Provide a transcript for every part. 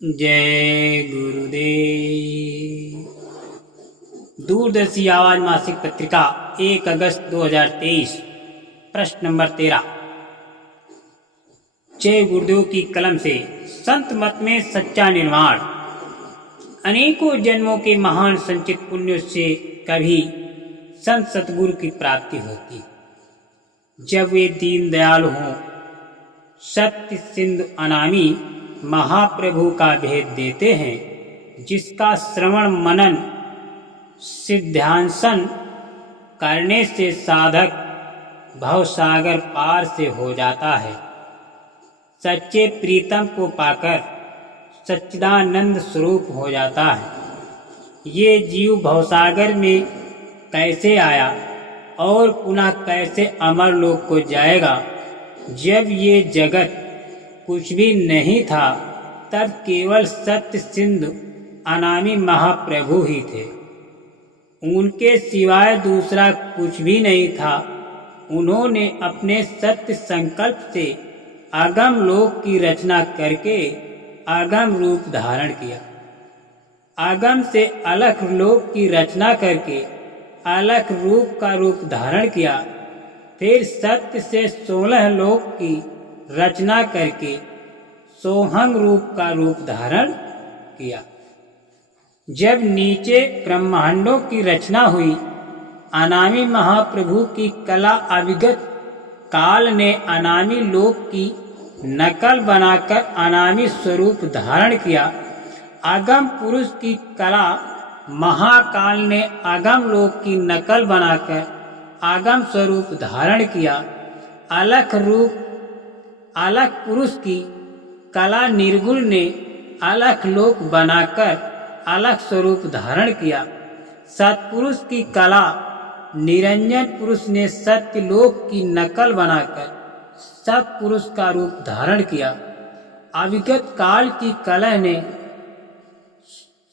जय गुरुदेव। दूरदर्शी आवाज मासिक पत्रिका 1 अगस्त 2023, प्रश्न नंबर 13। जय गुरुदेव की कलम से संत मत में सच्चा निर्माण। अनेकों जन्मों के महान संचित पुण्यों से कभी संत सतगुरु की प्राप्ति होती, जब वे दीन दयाल हों, सत्य सिंधु अनामी महाप्रभु का भेद देते हैं, जिसका श्रवण मनन सिद्धांसन करने से साधक भवसागर पार से हो जाता है। सच्चे प्रीतम को पाकर सच्चिदानंद स्वरूप हो जाता है। ये जीव भवसागर में कैसे आया और पुनः कैसे अमरलोक को जाएगा? जब ये जगत कुछ भी नहीं था, तब केवल सत्य सिंधु अनामी महाप्रभु ही थे। उनके सिवाय दूसरा कुछ भी नहीं था। उन्होंने अपने सत्य संकल्प से आगम लोक की रचना करके आगम रूप धारण किया। आगम से अलख लोक की रचना करके अलख रूप का रूप धारण किया। फिर सत्य से 16 लोक की रचना करके सोहंग रूप का रूप धारण किया। जब नीचे ब्रह्मांडों की रचना हुई, अनामी महाप्रभु की कला अविगत काल ने अनामी लोक की नकल बनाकर अनामी स्वरूप धारण किया। आगम पुरुष की कला महाकाल ने आगम लोक की नकल बनाकर आगम स्वरूप धारण किया। अलख पुरुष की कला निर्गुण ने अलख लोक बनाकर अलख स्वरूप धारण किया। सत्पुरुष की कला निरंजन पुरुष ने सत्य लोक की नकल बनाकर सत्पुरुष का रूप धारण किया। अविगत काल की कला ने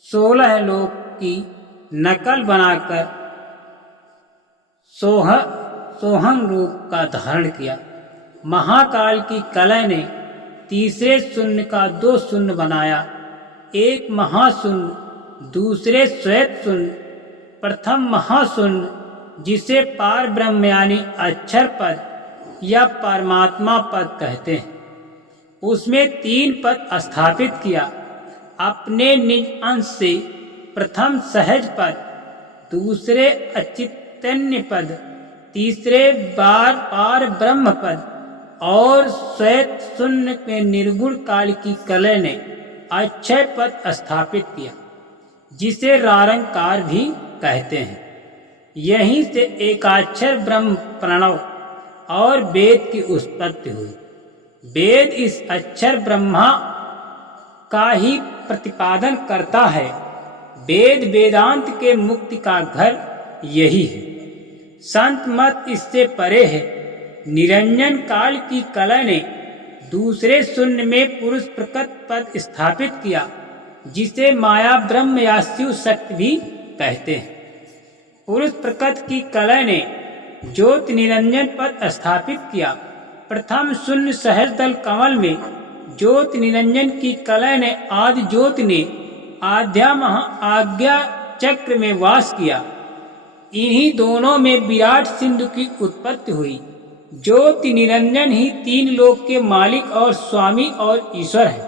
16 लोक की नकल बनाकर सोहंग रूप का धारण किया। महाकाल की कला ने तीसरे शून्य का 2 शून्य बनाया। एक महाशून्य, दूसरे श्वेत शून्य, प्रथम महाशून्य जिसे पार ब्रह्म यानी अक्षर पद या परमात्मा पद कहते हैं, उसमें 3 पद स्थापित किया। अपने निज अंश से प्रथम सहज पद, दूसरे अचितन्य पद, तीसरे बार पार ब्रह्म पद और श्वेत शून्य के निर्गुण काल की कला ने अक्षय पद स्थापित किया, जिसे रारंकार भी कहते हैं। यहीं से एकाक्षर ब्रह्म प्रणव और वेद की उत्पत्ति हुई। वेद इस अक्षर ब्रह्मा का ही प्रतिपादन करता है। वेद वेदांत के मुक्ति का घर यही है। संत मत इससे परे है। निरंजन काल की कला ने दूसरे शून्य में पुरुष प्रकट पद स्थापित किया, जिसे माया ब्रह्म या शिव शक्ति भी कहते हैं। पुरुष प्रकट की कला ने ज्योति निरंजन पद स्थापित किया। प्रथम शून्य सहज दल कमल में ज्योति निरंजन की कला ने आदि ज्योति ने आद्या महा आज्ञा चक्र में वास किया। इन्हीं दोनों में विराट सिंधु की उत्पत्ति हुई। ज्योति निरंजन ही 3 लोक के मालिक और स्वामी और ईश्वर है।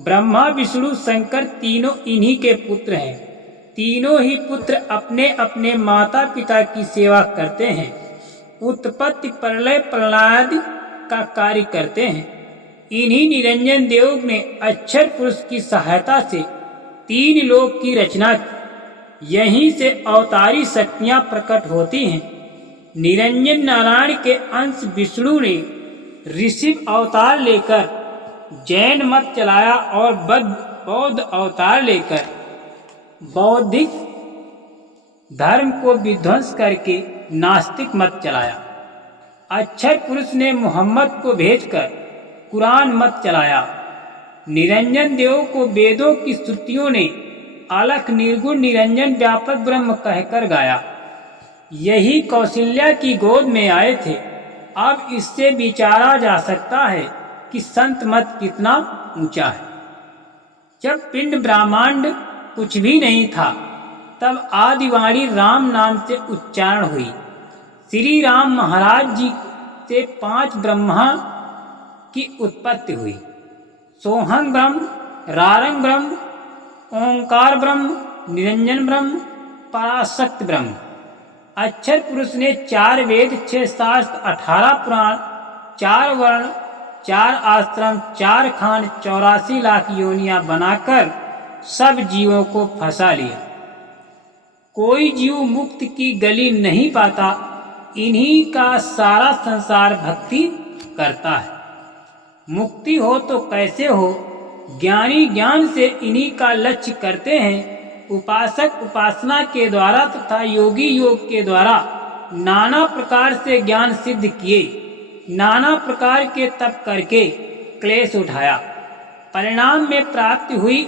ब्रह्मा विष्णु शंकर तीनों इन्हीं के पुत्र हैं। तीनों ही पुत्र अपने अपने माता पिता की सेवा करते हैं। उत्पत्ति प्रलय प्रलयादि का कार्य करते हैं। इन्हीं निरंजन देव ने अक्षर पुरुष की सहायता से 3 लोक की रचना की। यहीं से अवतारी शक्तियां प्रकट होती हैं। निरंजन नारायण के अंश विष्णु ने ऋषभ अवतार लेकर जैन मत चलाया और बौद्ध अवतार लेकर बौद्धिक धर्म को विध्वंस करके नास्तिक मत चलाया। अक्षर पुरुष ने मोहम्मद को भेजकर कुरान मत चलाया। निरंजन देव को वेदों की श्रुतियों ने अलख निर्गुण निरंजन व्यापक ब्रह्म कहकर गाया। यही कौशल्या की गोद में आए थे। अब इससे विचारा जा सकता है कि संत मत कितना ऊंचा है। जब पिंड ब्रह्मांड कुछ भी नहीं था, तब आदिवाणी राम नाम से उच्चारण हुई। श्री राम महाराज जी से 5 ब्रह्मा की उत्पत्ति हुई। सोहम ब्रह्म, रारंग ब्रह्म, ओंकार ब्रह्म, निरंजन ब्रह्म, पराशक्त ब्रह्म। अक्षर पुरुष ने 4 वेद, 6 शास्त्र, 18 पुराण, 4 वर्ण, 4 आश्रम, 4 खान, 84 लाख योनियां बनाकर सब जीवों को फंसा लिया। कोई जीव मुक्ति की गली नहीं पाता। इन्हीं का सारा संसार भक्ति करता है। मुक्ति हो तो कैसे हो, ज्ञानी ज्ञान से इन्हीं का लक्ष्य करते हैं। उपासक उपासना के द्वारा तथा योगी योग के द्वारा नाना प्रकार से ज्ञान सिद्ध किए, नाना प्रकार के तप करके क्लेश उठाया। परिणाम में प्राप्ति हुई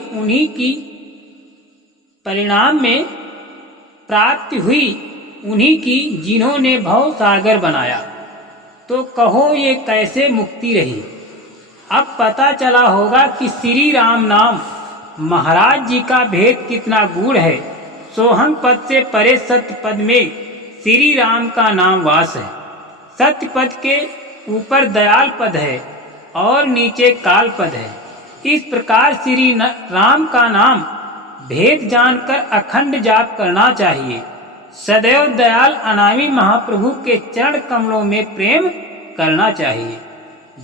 उन्हीं की जिन्होंने भव सागर बनाया। तो कहो ये कैसे मुक्ति रही। अब पता चला होगा कि श्री राम नाम महाराज जी का भेद कितना गूढ़ है। सोहम पद से परे सत्य पद में श्री राम का नाम वास है। सत्य पद के ऊपर दयाल पद है और नीचे काल पद है। इस प्रकार श्री राम का नाम भेद जानकर अखंड जाप करना चाहिए। सदैव दयाल अनामी महाप्रभु के चरण कमलों में प्रेम करना चाहिए।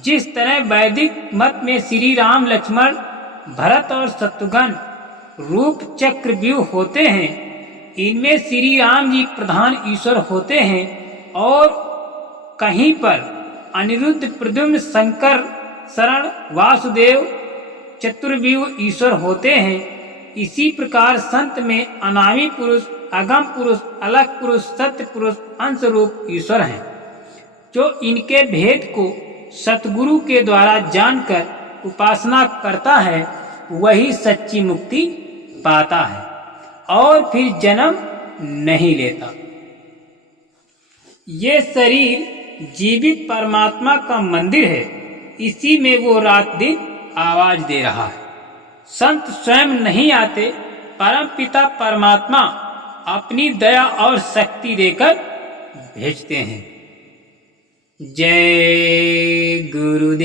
जिस तरह वैदिक मत में श्री राम, लक्ष्मण, भरत और शत्रुघ्न रूप चक्र व्यूह होते हैं, इनमें श्री राम जी प्रधान ईश्वर होते हैं और कहीं पर अनिरुद्ध, प्रद्युम्न, शंकर, शरण, वासुदेव चतुर्व्यूह ईश्वर होते हैं। इसी प्रकार संत में अनामी पुरुष, अगम पुरुष, अलग पुरुष, सत्य पुरुष, अंश रूप ईश्वर हैं। जो इनके भेद को सतगुरु के द्वारा जानकर उपासना करता है, वही सच्ची मुक्ति पाता है और फिर जन्म नहीं लेता। ये शरीर जीवित परमात्मा का मंदिर है। इसी में वो रात दिन आवाज दे रहा है। संत स्वयं नहीं आते, परम पिता परमात्मा अपनी दया और शक्ति देकर भेजते हैं। जय गुरुदेव।